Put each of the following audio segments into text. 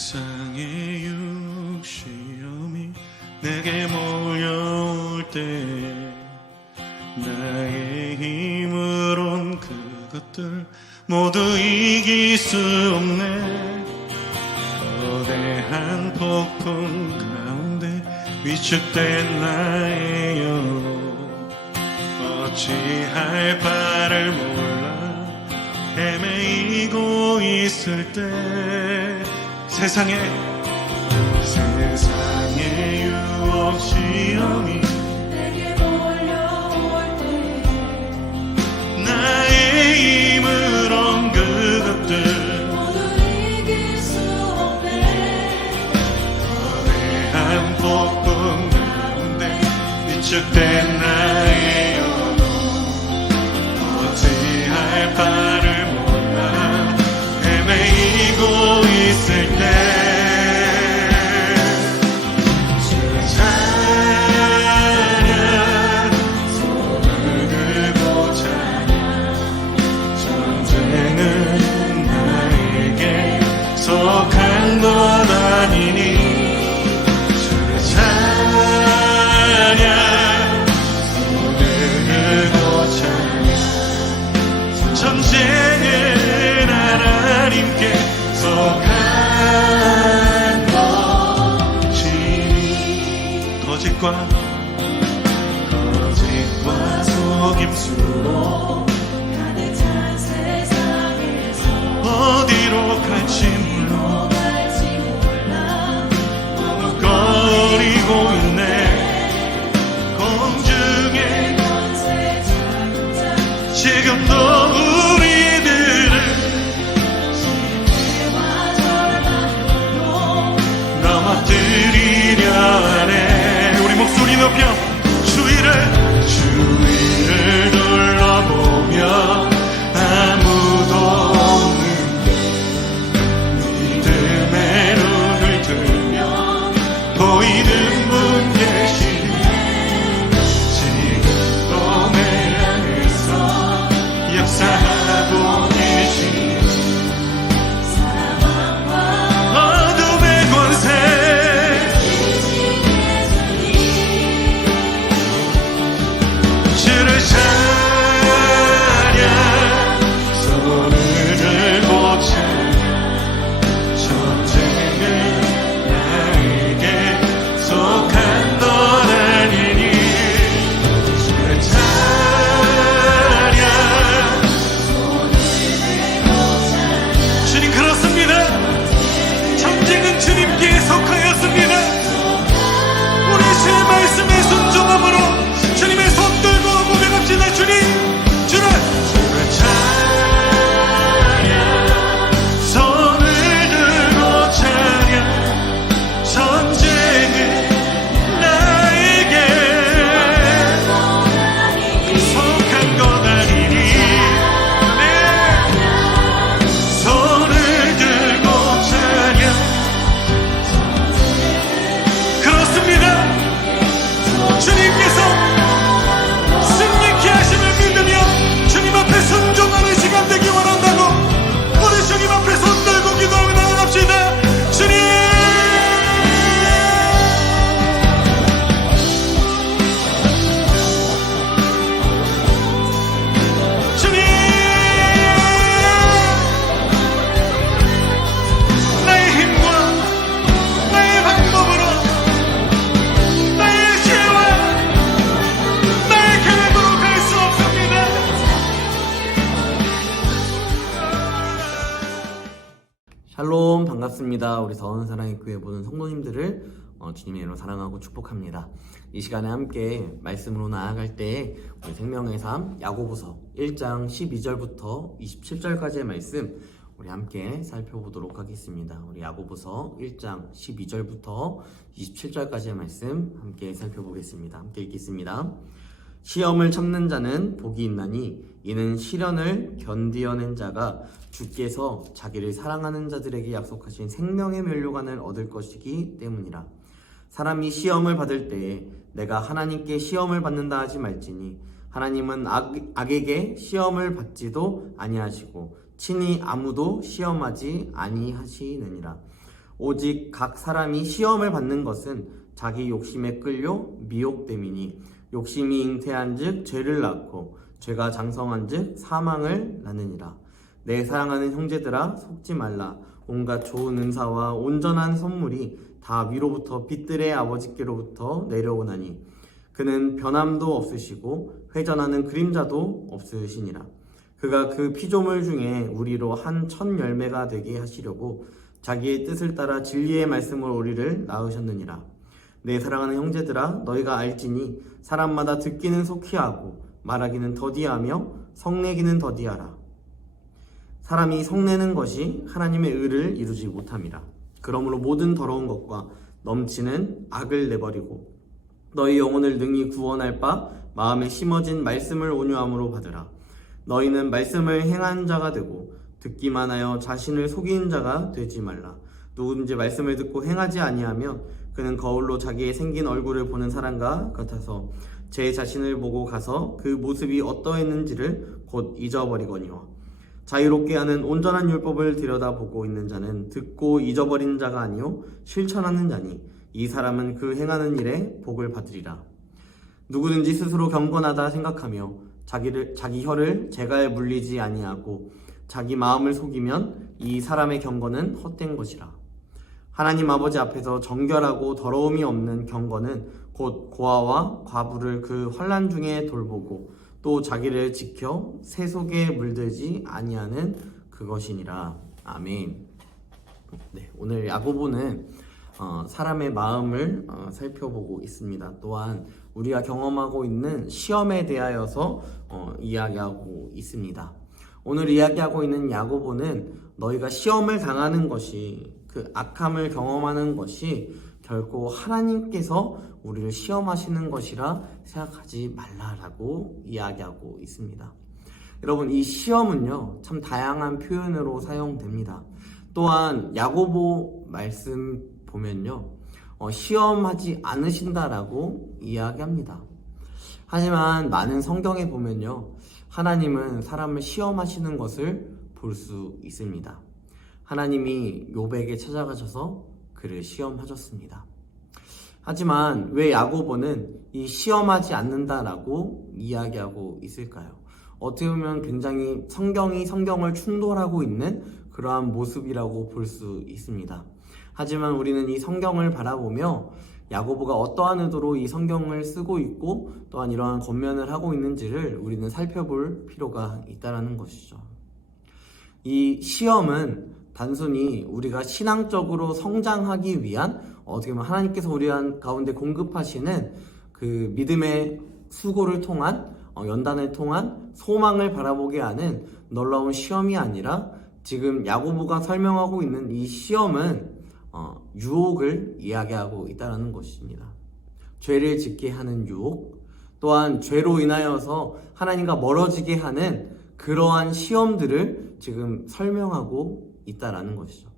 세상의 육시험이 내게 몰려올 때 나의 힘으론 그것들 모두 이길 수 없네. 거대한 폭풍 가운데 위축된 나의 영, 어찌할 바를 몰라 헤매이고 있을 때 세상의 유혹 시험이 내게 몰려올 때 나의 힘으론 그것들 모두 이길 수 없네. 거대한 폭풍 가운데 위축된 나의 영혼, 어찌할 바를 몰라 헤매이고 있을 때 찬양, 손을 들고 찬양. 전쟁은 나에게 속한 것 아니니 주를 찬양, 손을 들고 찬양. 전쟁은 하나님께 속한 것이 거짓과 속임수로 가득 찬 세상에서 어디로 갈지 몰라 머뭇거리고 있네. 공중에 권세 작은 자 지금도 우리들을 시대와 절망으로 넘어뜨리려 하네. 우리 목소리 높여 주위를 둘러보며 아무도 없는데 믿음의 눈을 들면 보이는 분 계시네. 지금도 내 안에서 역사하고 계시네. 사망과 어둠의 권세 주를 찬양, 손을 들고 찬양. 전쟁은 나에게 속한 것 아니니 주를 찬양. 주님 그렇습니다. 전쟁은 주님께 속하였습니다. 우리 주의 말씀에 순종함으로 주님의 손 들고 고백합시다. 주님, 주를 찬양, 손을 들고 찬양. 전쟁은 나에게 속한 것 아니니 네. 손을 들고 찬양. 그렇습니다. 주님께서 승리케 하심을 믿으며 주님 앞에 순종하는 시간 되기 원한다고 우리 주님 앞에 손 들고 기도하며 나아갑시다. 주님, 주님, 나의 힘과 나의 방법으로 나의 지혜와 나의 계획으로 갈 수 없습니다. 샬롬, 반갑습니다. 우리 서원사랑의 교회 모든 성도님들을 주님의 이름으로 사랑하고 축복합니다. 이 시간에 함께 말씀으로 나아갈 때 우리 생명의 삶 야고보서 1장 12절부터 27절까지의 말씀 우리 함께 살펴보도록 하겠습니다. 우리 야고보서 1장 12절부터 27절까지의 말씀 함께 살펴보겠습니다. 함께 읽겠습니다. 시험을 참는 자는 복이 있나니 이는 시련을 견디어낸 자가 주께서 자기를 사랑하는 자들에게 약속하신 생명의 면류관을 얻을 것이기 때문이라. 사람이 시험을 받을 때에 내가 하나님께 시험을 받는다 하지 말지니 하나님은 악에게 시험을 받지도 아니하시고 친히 아무도 시험하지 아니하시느니라. 오직 각 사람이 시험을 받는 것은 자기 욕심에 끌려 미혹됨이니 욕심이 잉태한즉 죄를 낳고 죄가 장성한즉 사망을 낳느니라. 내 사랑하는 형제들아 속지 말라. 온갖 좋은 은사와 온전한 선물이 다 위로부터 빛들의 아버지께로부터 내려오나니 그는 변함도 없으시고 회전하는 그림자도 없으시니라. 그가 그 피조물 중에 우리로 한 첫 열매가 되게 하시려고 자기의 뜻을 따라 진리의 말씀으로 우리를 낳으셨느니라. 내 사랑하는 형제들아 너희가 알지니 사람마다 듣기는 속히 하고 말하기는 더디하며 성내기는 더디하라. 사람이 성내는 것이 하나님의 의를 이루지 못함이라. 그러므로 모든 더러운 것과 넘치는 악을 내버리고 너희 영혼을 능히 구원할 바 마음에 심어진 말씀을 온유함으로 받으라. 너희는 말씀을 행한 자가 되고 듣기만 하여 자신을 속이는 자가 되지 말라. 누구든지 말씀을 듣고 행하지 아니하면 그는 거울로 자기의 생긴 얼굴을 보는 사람과 같아서 제 자신을 보고 가서 그 모습이 어떠했는지를 곧 잊어버리거니와 자유롭게 하는 온전한 율법을 들여다보고 있는 자는 듣고 잊어버린 자가 아니요 실천하는 자니 이 사람은 그 행하는 일에 복을 받으리라. 누구든지 스스로 경건하다 생각하며 자기 혀를 재갈에 물리지 아니하고 자기 마음을 속이면 이 사람의 경건은 헛된 것이라. 하나님 아버지 앞에서 정결하고 더러움이 없는 경건은 곧 고아와 과부를 그 환난 중에 돌보고 또 자기를 지켜 새 속에 물들지 아니하는 그것이니라. 아멘. 네, 오늘 야고보는 사람의 마음을 살펴보고 있습니다. 또한 우리가 경험하고 있는 시험에 대하여서 이야기하고 있습니다. 오늘 이야기하고 있는 야고보는 너희가 시험을 당하는 것이 그 악함을 경험하는 것이 결코 하나님께서 우리를 시험하시는 것이라 생각하지 말라라고 이야기하고 있습니다. 여러분, 이 시험은요 참 다양한 표현으로 사용됩니다. 또한 야고보 말씀 보면요 시험하지 않으신다라고 이야기합니다. 하지만 많은 성경에 보면요 하나님은 사람을 시험하시는 것을 볼 수 있습니다. 하나님이 욥에게 찾아가셔서 그를 시험하셨습니다. 하지만 왜 야고보는 이 시험하지 않는다라고 이야기하고 있을까요? 어떻게 보면 굉장히 성경이 성경을 충돌하고 있는 그러한 모습이라고 볼 수 있습니다. 하지만 우리는 이 성경을 바라보며 야고보가 어떠한 의도로 이 성경을 쓰고 있고 또한 이러한 권면을 하고 있는지를 우리는 살펴볼 필요가 있다는 것이죠. 이 시험은 단순히 우리가 신앙적으로 성장하기 위한 어떻게 보면 하나님께서 우리 가운데 공급하시는 그 믿음의 수고를 통한 연단을 통한 소망을 바라보게 하는 놀라운 시험이 아니라 지금 야고보가 설명하고 있는 이 시험은 유혹을 이야기하고 있다는 것입니다. 죄를 짓게 하는 유혹, 또한 죄로 인하여서 하나님과 멀어지게 하는 그러한 시험들을 지금 설명하고 있다는 것이죠.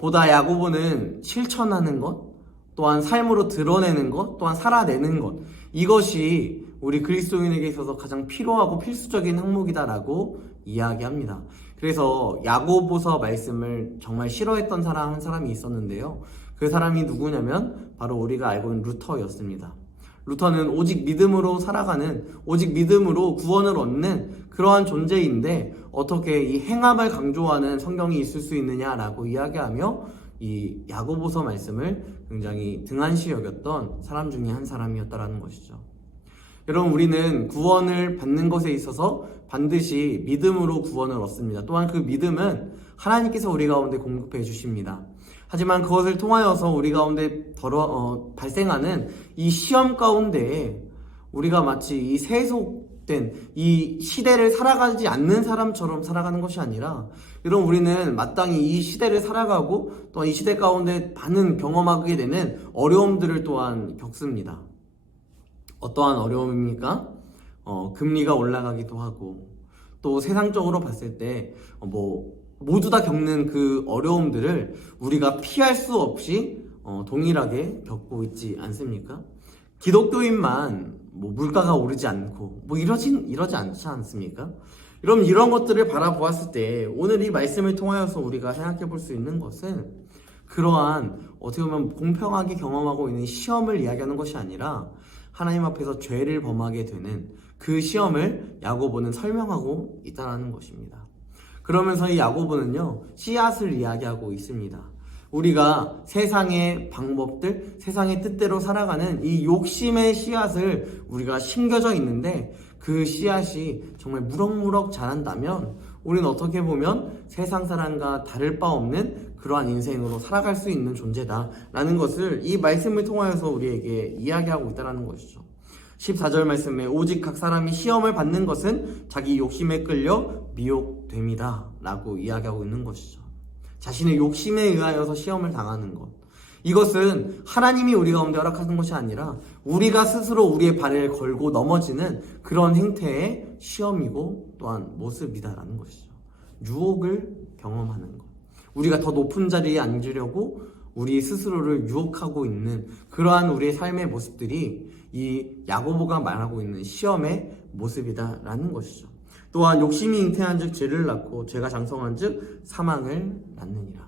보다 야고보는 실천하는 것, 또한 삶으로 드러내는 것, 또한 살아내는 것, 이것이 우리 그리스도인에게 있어서 가장 필요하고 필수적인 항목이다라고 이야기합니다. 그래서 야고보서 말씀을 정말 싫어했던 사람 한 사람이 있었는데요. 그 사람이 누구냐면 바로 우리가 알고 있는 루터였습니다. 루터는 오직 믿음으로 살아가는, 오직 믿음으로 구원을 얻는 그러한 존재인데 어떻게 이 행함을 강조하는 성경이 있을 수 있느냐라고 이야기하며 이 야고보서 말씀을 굉장히 등한시 여겼던 사람 중에 한 사람이었다는 것이죠. 여러분, 우리는 구원을 받는 것에 있어서 반드시 믿음으로 구원을 얻습니다. 또한 그 믿음은 하나님께서 우리 가운데 공급해 주십니다. 하지만 그것을 통하여서 우리 가운데 발생하는 이 시험 가운데 우리가 마치 이 세속된 이 시대를 살아가지 않는 사람처럼 살아가는 것이 아니라, 여러분, 우리는 마땅히 이 시대를 살아가고 또한 이 시대 가운데 많은 경험하게 되는 어려움들을 또한 겪습니다. 어떠한 어려움입니까? 금리가 올라가기도 하고, 또 세상적으로 봤을 때 모두 다 겪는 그 어려움들을 우리가 피할 수 없이 동일하게 겪고 있지 않습니까? 기독교인만 물가가 오르지 않고 이러지 않지 않습니까? 여러분, 이런 것들을 바라보았을 때 오늘 이 말씀을 통하여서 우리가 생각해 볼 수 있는 것은 그러한 어떻게 보면 공평하게 경험하고 있는 시험을 이야기하는 것이 아니라 하나님 앞에서 죄를 범하게 되는 그 시험을 야고보는 설명하고 있다는 것입니다. 그러면서 이 야고보는요, 씨앗을 이야기하고 있습니다. 우리가 세상의 방법들, 세상의 뜻대로 살아가는 이 욕심의 씨앗을 우리가 심겨져 있는데 그 씨앗이 정말 무럭무럭 자란다면 우리는 어떻게 보면 세상 사람과 다를 바 없는 그러한 인생으로 살아갈 수 있는 존재다라는 것을 이 말씀을 통하여서 우리에게 이야기하고 있다는 것이죠. 14절 말씀에 오직 각 사람이 시험을 받는 것은 자기 욕심에 끌려 미혹됨이다 라고 이야기하고 있는 것이죠. 자신의 욕심에 의하여서 시험을 당하는 것, 이것은 하나님이 우리 가운데 허락하는 것이 아니라 우리가 스스로 우리의 발을 걸고 넘어지는 그런 행태의 시험이고 또한 모습이다라는 것이죠. 유혹을 경험하는 것, 우리가 더 높은 자리에 앉으려고 우리 스스로를 유혹하고 있는 그러한 우리의 삶의 모습들이 이 야고보가 말하고 있는 시험의 모습이다라는 것이죠. 또한 욕심이 잉태한 즉 죄를 낳고 죄가 장성한 즉 사망을 낳느니라.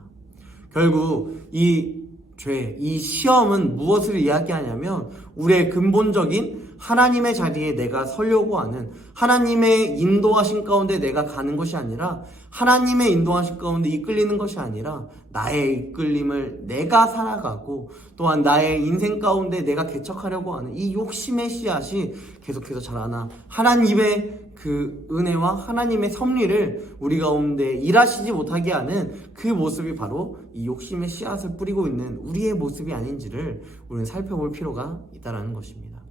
결국 이 죄, 이 시험은 무엇을 이야기하냐면 우리의 근본적인 하나님의 자리에 내가 서려고 하는, 하나님의 인도하신 가운데 내가 가는 것이 아니라, 하나님의 인도하신 가운데 이끌리는 것이 아니라 나의 이끌림을 내가 살아가고 또한 나의 인생 가운데 내가 개척하려고 하는 이 욕심의 씨앗이 계속해서 자라나 하나님의 그 은혜와 하나님의 섭리를 우리 가운데 일하시지 못하게 하는 그 모습이 바로 이 욕심의 씨앗을 뿌리고 있는 우리의 모습이 아닌지를 우리는 살펴볼 필요가 있다는 것입니다.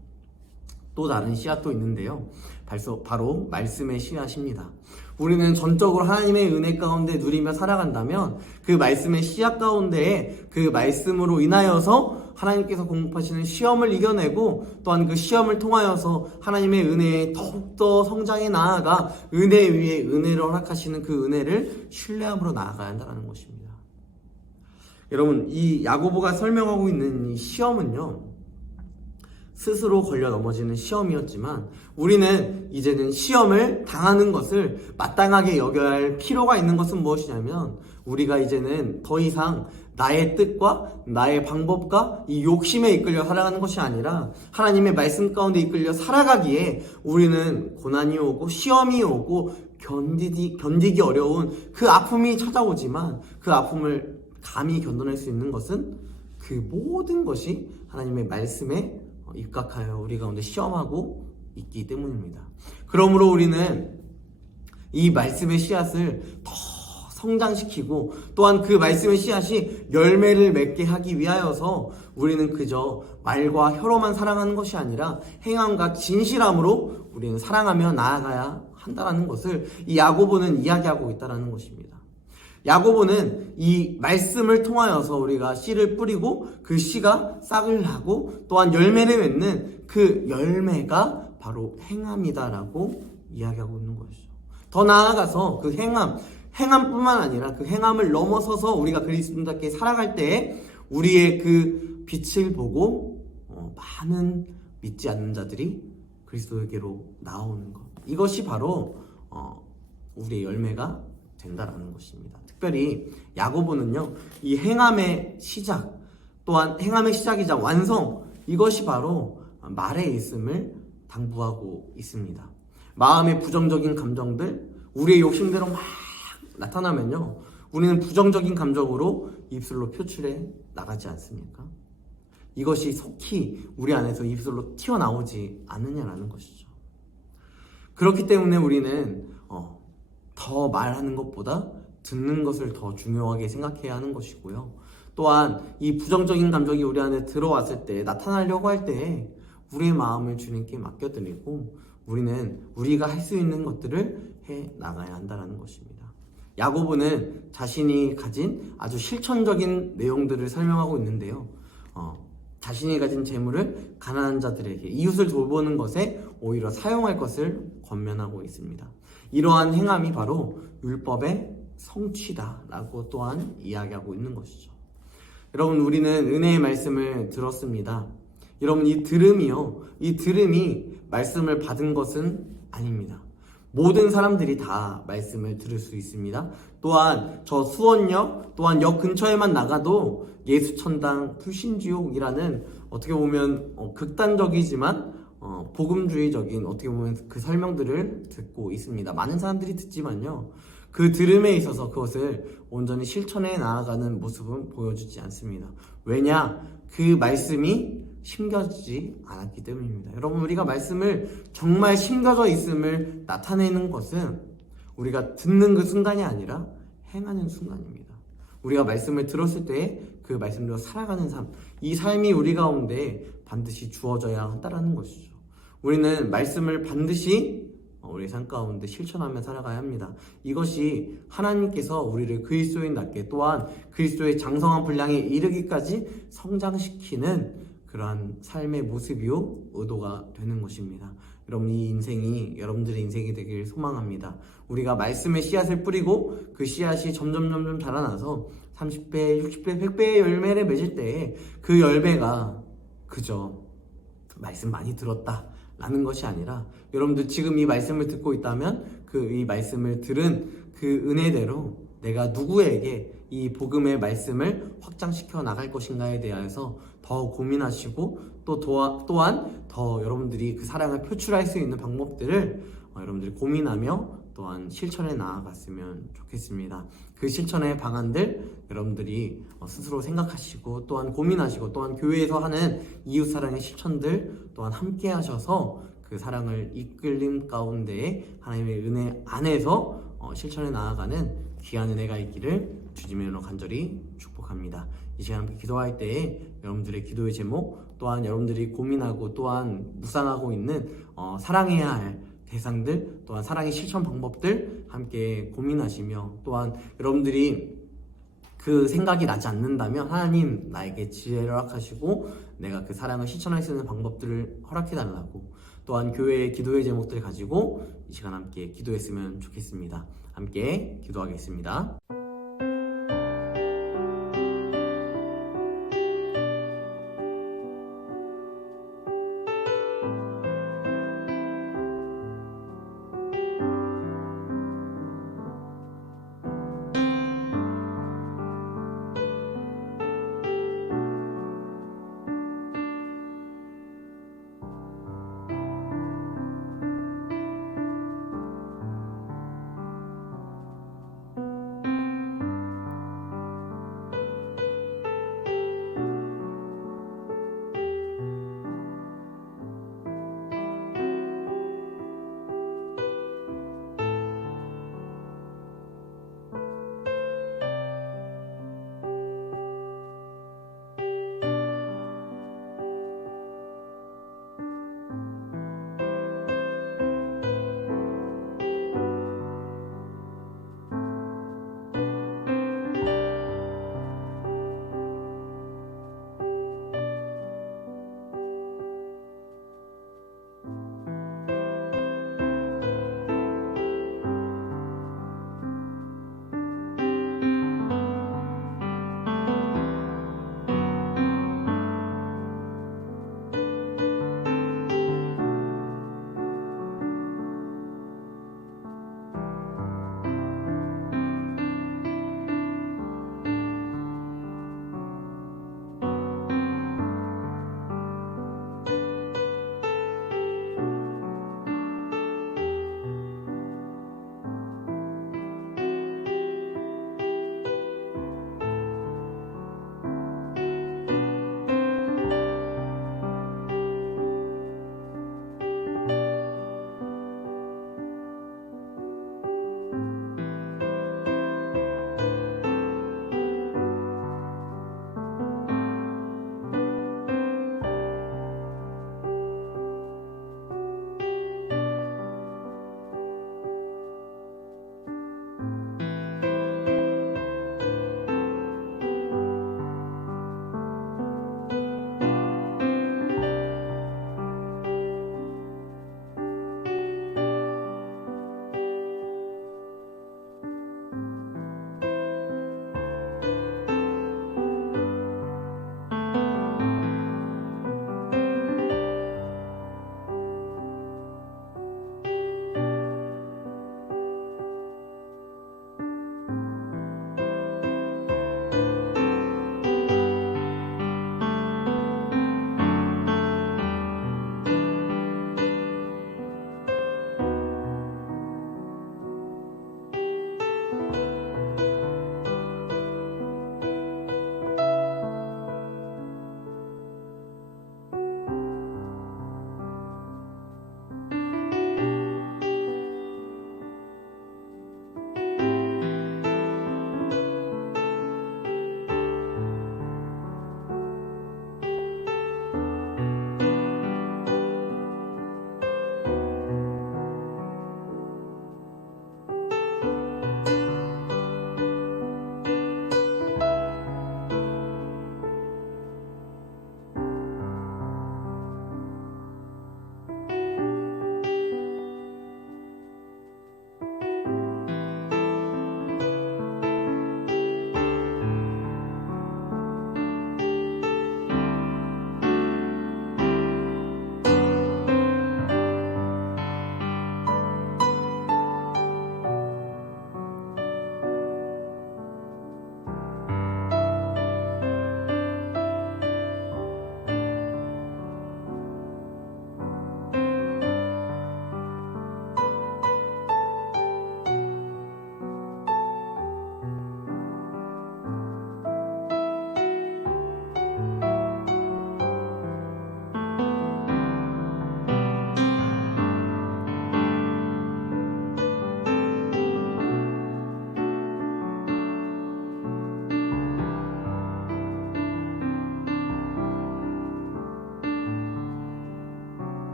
또 다른 씨앗도 있는데요, 바로 말씀의 씨앗입니다. 우리는 전적으로 하나님의 은혜 가운데 누리며 살아간다면 그 말씀의 씨앗 가운데에 그 말씀으로 인하여서 하나님께서 공급하시는 시험을 이겨내고 또한 그 시험을 통하여서 하나님의 은혜에 더욱더 성장해 나아가 은혜 위에 은혜를 허락하시는 그 은혜를 신뢰함으로 나아가야 한다는 것입니다. 여러분, 이 야고보가 설명하고 있는 이 시험은요, 스스로 걸려 넘어지는 시험이었지만 우리는 이제는 시험을 당하는 것을 마땅하게 여겨야 할 필요가 있는 것은 무엇이냐면 우리가 이제는 더 이상 나의 뜻과 나의 방법과 이 욕심에 이끌려 살아가는 것이 아니라 하나님의 말씀 가운데 이끌려 살아가기에 우리는 고난이 오고 시험이 오고 견디기 어려운 그 아픔이 찾아오지만 그 아픔을 감히 견뎌낼 수 있는 것은 그 모든 것이 하나님의 말씀에 입각하여 우리 가운데 시험하고 있기 때문입니다. 그러므로 우리는 이 말씀의 씨앗을 더 성장시키고 또한 그 말씀의 씨앗이 열매를 맺게 하기 위하여서 우리는 그저 말과 혀로만 사랑하는 것이 아니라 행함과 진실함으로 우리는 사랑하며 나아가야 한다는 것을 이 야고보는 이야기하고 있다는 것입니다. 야고보는 이 말씀을 통하여서 우리가 씨를 뿌리고 그 씨가 싹을 나고 또한 열매를 맺는 그 열매가 바로 행함이다라고 이야기하고 있는 것이죠. 더 나아가서 그 행함뿐만 아니라 그 행함을 넘어서서 우리가 그리스도인답게 살아갈 때 우리의 그 빛을 보고 많은 믿지 않는 자들이 그리스도에게로 나오는 것, 이것이 바로 우리의 열매가 된다라는 것입니다. 특별히 야고보는요, 이 행함의 시작 또한 행함의 시작이자 완성, 이것이 바로 말에 있음을 당부하고 있습니다. 마음의 부정적인 감정들, 우리의 욕심대로 막 나타나면요, 우리는 부정적인 감정으로 입술로 표출해 나가지 않습니까? 이것이 속히 우리 안에서 입술로 튀어나오지 않느냐라는 것이죠. 그렇기 때문에 우리는 더 말하는 것보다 듣는 것을 더 중요하게 생각해야 하는 것이고요. 또한 이 부정적인 감정이 우리 안에 들어왔을 때, 나타나려고 할 때 우리의 마음을 주님께 맡겨드리고 우리는 우리가 할 수 있는 것들을 해 나가야 한다는 것입니다. 야고보는 자신이 가진 아주 실천적인 내용들을 설명하고 있는데요, 자신이 가진 재물을 가난한 자들에게, 이웃을 돌보는 것에 오히려 사용할 것을 권면하고 있습니다. 이러한 행함이 바로 율법의 성취다라고 또한 이야기하고 있는 것이죠. 여러분, 우리는 은혜의 말씀을 들었습니다. 여러분, 이 들음이 말씀을 받은 것은 아닙니다. 모든 사람들이 다 말씀을 들을 수 있습니다. 또한 저 수원역 또한 역 근처에만 나가도 예수천당 풀신지옥이라는 어떻게 보면 극단적이지만 복음주의적인 어떻게 보면 그 설명들을 듣고 있습니다. 많은 사람들이 듣지만요, 그 들음에 있어서 그것을 온전히 실천해 나아가는 모습은 보여주지 않습니다. 왜냐? 그 말씀이 심겨지지 않았기 때문입니다. 여러분, 우리가 말씀을 정말 심겨져 있음을 나타내는 것은 우리가 듣는 그 순간이 아니라 행하는 순간입니다. 우리가 말씀을 들었을 때 그 말씀대로 살아가는 삶, 이 삶이 우리 가운데 반드시 주어져야 한다는 것이죠. 우리는 말씀을 반드시 우리의 삶 가운데 실천하며 살아가야 합니다. 이것이 하나님께서 우리를 그리스도인답게 또한 그리스도의 장성한 분량에 이르기까지 성장시키는 그러한 삶의 모습이요 의도가 되는 것입니다. 여러분, 이 인생이 여러분들의 인생이 되길 소망합니다. 우리가 말씀의 씨앗을 뿌리고 그 씨앗이 점점 자라나서 30배, 60배, 100배의 열매를 맺을 때에 그 열매가 그저 말씀 많이 들었다 라는 것이 아니라, 여러분들 지금 이 말씀을 듣고 있다면 이 말씀을 들은 그 은혜대로 내가 누구에게 이 복음의 말씀을 확장시켜 나갈 것인가에 대해서 더 고민하시고 또한 더 여러분들이 그 사랑을 표출할 수 있는 방법들을 여러분들이 고민하며 또한 실천해 나아갔으면 좋겠습니다. 그 실천의 방안들 여러분들이 스스로 생각하시고 또한 고민하시고 또한 교회에서 하는 이웃사랑의 실천들 또한 함께 하셔서 그 사랑을 이끌림 가운데 하나님의 은혜 안에서 실천해 나아가는 귀한 은혜가 있기를 주님의 이름으로 간절히 축복합니다. 이 시간 함께 기도할 때에 여러분들의 기도의 제목 또한 여러분들이 고민하고 또한 묵상하고 있는 사랑해야 할 대상들 또한 사랑의 실천 방법들 함께 고민하시며, 또한 여러분들이 그 생각이 나지 않는다면 하나님 나에게 지혜를 허락하시고 내가 그 사랑을 실천할 수 있는 방법들을 허락해 달라고, 또한 교회의 기도의 제목들을 가지고 이 시간 함께 기도했으면 좋겠습니다. 함께 기도하겠습니다.